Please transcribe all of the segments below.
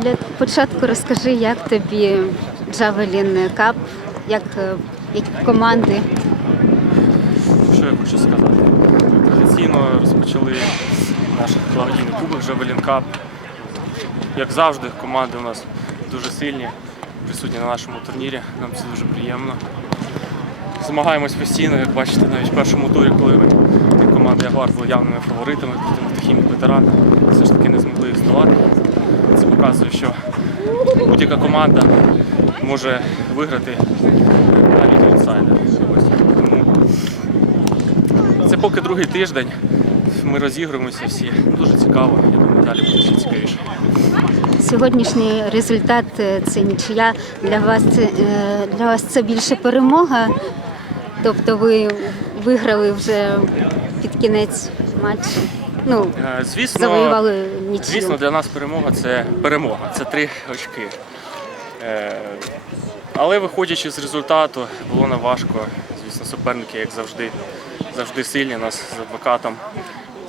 Для початку розкажи, як тобі Javelin Cup, як е, які команди. Що я хочу сказати? Традиційно розпочали наш благодійний кубок Javelin Cup. Як завжди, команди у нас дуже сильні, присутні на нашому турнірі. Нам це дуже приємно. Змагаємось постійно, як бачите, навіть в першому турі, коли ми команда Ягуар були явними фаворитами проти Мавтохімік ветеран, все ж таки не змогли їх здолати. Це показує, що будь-яка команда може виграти навіть. Тому це поки другий тиждень. Ми розігруємося всі. Дуже цікаво. Я думаю, далі буде ще цікавіше. Сьогоднішній результат е, це нічия. Для вас це е, для вас це більше перемога. Тобто ви виграли вже під кінець матчу. Ну, Е, Звісно, завоювали нічию. звісно, для нас перемога це перемога, це три очки. Е, Але виходячи з результату, було нам важко. Звісно, суперники, як завжди, завжди сильні. Нас з адвокатом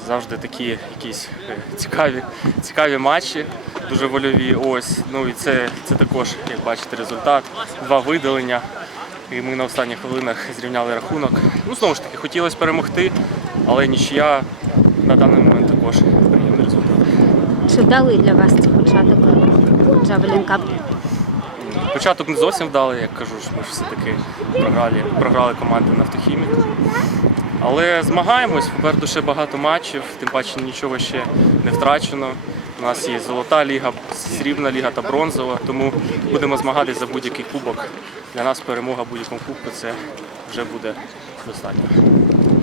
завжди такі якісь е, цікаві, цікаві матчі, дуже вольові. Ось. Ну і це, це також, як бачите, результат. Два видалення. І ми на останніх хвилинах зрівняли рахунок. Ну, знову ж таки, хотілося перемогти, але нічия на даний момент також приємний результат. Чи вдалий для вас цей початок Javelin Cup? Початок не зовсім вдалий, як кажу, що ми ж все-таки програли, програли команди Нафтохімік. Але змагаємось, попереду ще багато матчів, тим паче нічого ще не втрачено. У нас є золота ліга, срібна ліга та бронзова, тому будемо змагатися за будь-який кубок. Для нас перемога будь-якому кубку це вже буде достатньо.